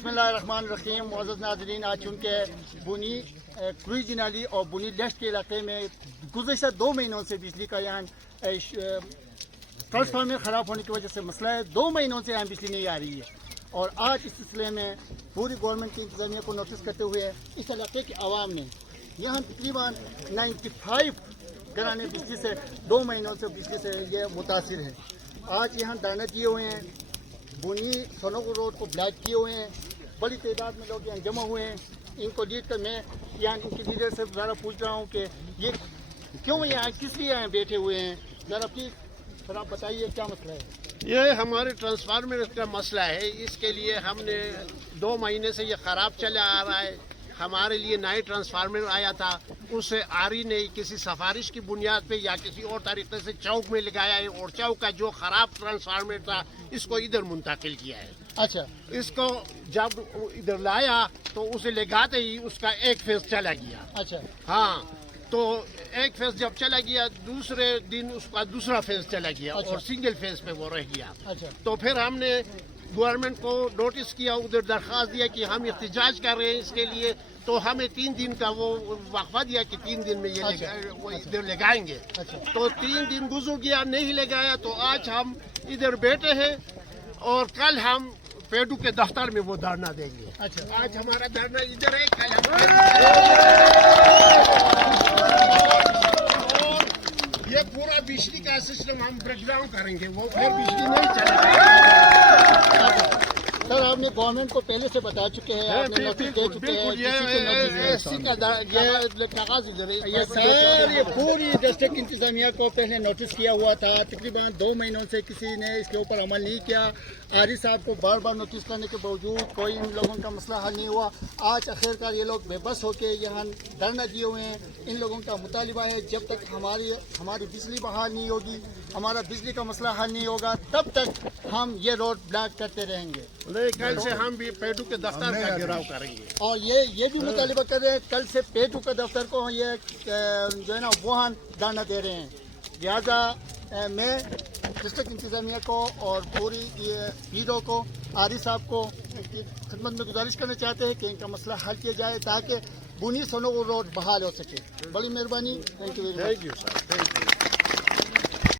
बिस्मिल्लाहिर्रहमानिर्रहीम। मुअज़्ज़ज़ नाज़रीन, आज चूँकि बुनी क्रूज़ नाली और बुनी लेफ्ट के इलाके में गुज़श्ता 2 महीनों से बिजली का यहाँ ट्रांसफार्मर ख़राब होने की वजह से मसला है। 2 महीनों से यहाँ बिजली नहीं आ रही है और आज इस सिलसिले में पूरी गवर्नमेंट की इंतज़ामिया को नोटिस करते हुए इस इलाके के आवाम ने यहाँ तकरीबन 95 घराने बिजली से 2 महीनों से बिजली से ये मुतासिर है। आज यहाँ धरना दिए हुए हैं, बुनी सोनोगो रोड को ब्लॉक किए हुए हैं, बड़ी तादाद में लोग यहाँ जमा हुए हैं। इनको लीड कर मैं यहाँ इनकी लीडर से ज़रा पूछ रहा हूँ कि ये क्यों यहाँ किस लिए यहाँ बैठे हुए हैं, ज़रा प्लीज़ सर आप बताइए क्या मसला है। ये हमारे ट्रांसफार्मर का मसला है, इसके लिए हमने 2 महीने से ये ख़राब चला आ रहा है। हमारे लिए नए ट्रांसफार्मर आया था, उसे आरी ने किसी सिफारिश की बुनियाद पे या किसी और तरीके से चौक में लगाया है और चौक का जो ख़राब ट्रांसफार्मर था इसको इधर मुंतकिल किया है। अच्छा, इसको जब इधर लाया तो उसे लगाते ही उसका एक फेज चला गया। अच्छा, हाँ, तो एक फेज जब चला गया दूसरे दिन उसका दूसरा फेज चला गया। अच्छा। और सिंगल फेज पे वो रह गया। अच्छा, तो फिर हमने गवर्नमेंट को नोटिस किया, उधर दरख्वास्त दिया कि हम एहतजाज कर रहे हैं इसके लिए। तो हमें 3 दिन का वो वक्फा दिया कि 3 दिन में ये अच्छा। वो इधर लगाएंगे। अच्छा। तो 3 दिन गुजर गया, नहीं लगाया। तो आज हम इधर बैठे हैं और कल हम पेडू के दफ्तर में वो धरना देंगे। अच्छा, आज हमारा धरना इधर है, कल और ये पूरा बिजली का सिस्टम हम ब्रेक डाउन करेंगे, वो फिर बिजली नहीं चलेगा। सर आपने गवर्नमेंट को पहले से बता चुके हैं, आपने नोटिस दे चुके हैं, कागज इधर ये सर ये पूरी डिस्ट्रिक्ट इंतजामिया को पहले नोटिस किया हुआ था। तकरीबन 2 महीनों से किसी ने इसके ऊपर अमल नहीं किया। आरी साहब को बार बार नोटिस करने के बावजूद कोई इन लोगों का मसला हल नहीं हुआ। आज आखिरकार ये लोग बेबस होकर यहाँ धरना दिए हुए हैं। इन लोगों का मुतालिबा है जब तक हमारी बिजली बहाल नहीं होगी, हमारा बिजली का मसला हल नहीं होगा, तब तक हम ये रोड ब्लॉक करते रहेंगे। कल से हम भी पेडू के दफ्तर का घेराव करेंगे। और ये भी मुतालिबा कर रहे हैं कल से पेटू का दफ्तर को ये जो है ना वहाँ धरना दे रहे हैं। लिहाजा मैं डिस्ट्रिक्ट इंतजामिया को और पूरी ये पीडो को, आरी साहब को खिदमत में गुजारिश करना चाहते हैं कि इनका मसला हल किया जाए ताकि बुनी सोनोगो रोड बहाल हो सके। बड़ी मेहरबानी, thank you very much. Thank you sir.